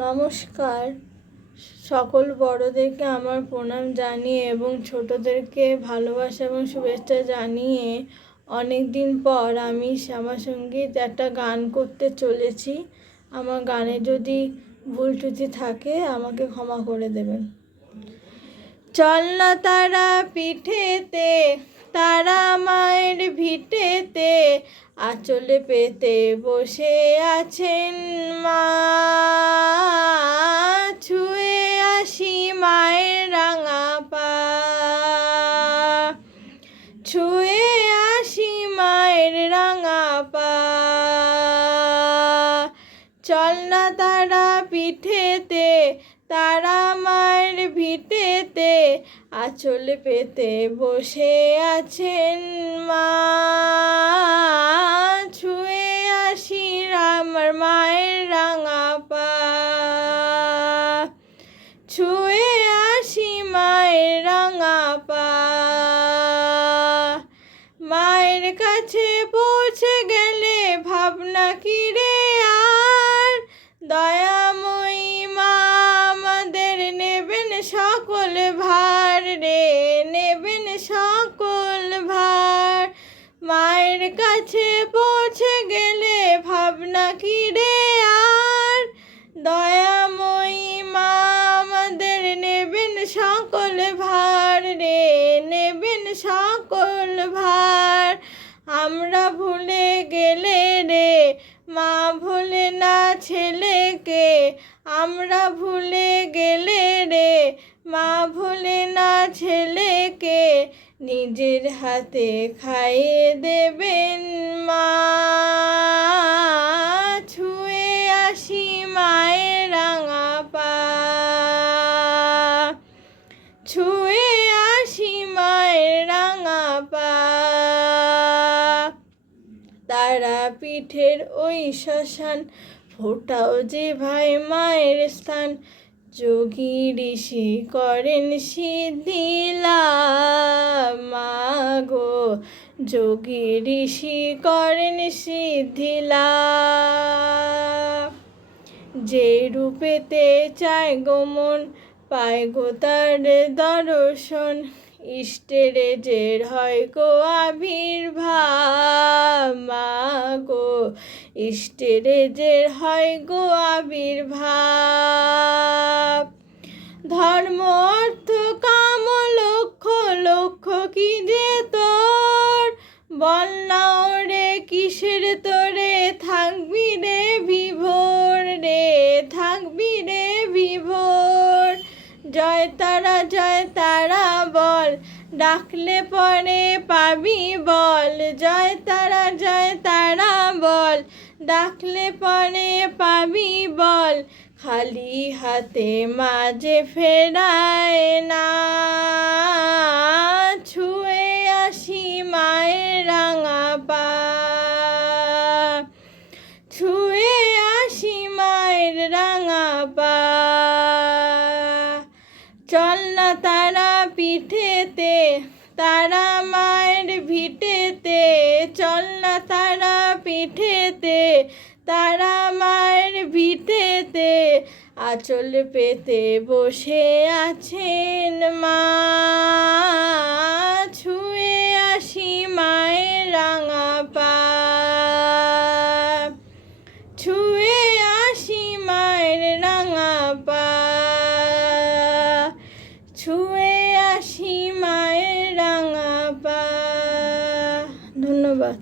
নমস্কার। সকল বড়দেরকে আমার প্রণাম জানিয়ে এবং ছোটদেরকে ভালোবাসা এবং শুভেচ্ছা জানিয়ে অনেক দিন পর আমি শ্যামাসঙ্গীত একটা গান করতে চলেছি। আমার গানে যদি ভুল ত্রুটি থাকে আমাকে ক্ষমা করে দেবেন। চল না তারা পিঠেতে, তারা মায়ের ভিটেতে, আঁচলে পেতে বসে আছেন মা। ছুঁয়ে আসি মায়ের রাঙা পা, ছুঁয়ে আসি মায়ের রাঙা পা। চল না তারা পিঠেতে, তারা মায়ের ভিটেতে, আঁচলে পেতে বসে আছেন মা। ছুঁয়ে আসি আমার মায়ের রাঙা পা, ছুঁয়ে আসি মায়ের রাঙা পা। মায়ের কাছে পৌঁছে গেলে ভাবনা কি রে আর, দয়াময়ী মা আমাদের নেবেন সকল ভার রে, নেবেন সকল ভার। মায়ের কাছে পৌঁছে গেলে ভাবনা কি রে আর, দয়াময়ী মা আমাদের নেবেন সকল ভার রে, নেবেন সকল ভার। আমরা ভুলে গেলে রে মা ভোলে না ছেলেকে, আমরা ভুলে গেলে রে মা ভোলে না ছেলেকে, নিজের হাতে খাইয়ে দেবেন মা। ছুঁয়ে আসি মায়ের রাঙা পা, ছুঁয়ে আসি মায়ের রাঙা পা। তারা পিঠের ওই শ্মশান, ফোটাও যে ভাই মায়ের স্থান। যোগী ঋষি করেন সিদ্ধি লাভ মা গো, যোগী ঋষি করেন সিদ্ধি লাভ। যে রূপেতে চায় গো মন, পায় গো তার দর্শন। ইষ্টের জের হয় গো আবির্ভাব মা গো, ইষ্টের জের হয় গো আবির্ভাব। ধর্ম অর্থ কাম লক্ষ্য, লক্ষ্য কি যে তোর, বল না ওরে কিসের তোরে, থাকবি রে বিভোর রে, থাকবি রে বিভোর। জয় তারা বল, ডাকলে পরে পাবি বল। জয় তারা বল, ডাকলে পরে পাবি বল। খালি হাতে মাঝে ফেরায় না, ছুঁয়ে আসি মায়ের রাঙা পা, ছুঁয়ে আসি মায়ের রাঙা পা। চল না তারা পিঠেতে, তারা মায়ের ভিটেতে, চল না তারা পিঠেতে, তারা মায়ের ভিটেতে, আঁচল পেতে বসে আছেন মা। ছুঁয়ে আসি মায়ের রাঙা পা, ছুঁয়ে আসি মায়ের রাঙা পা, ছুঁয়ে আসি মায়ের রাঙা পা। ধন্যবাদ।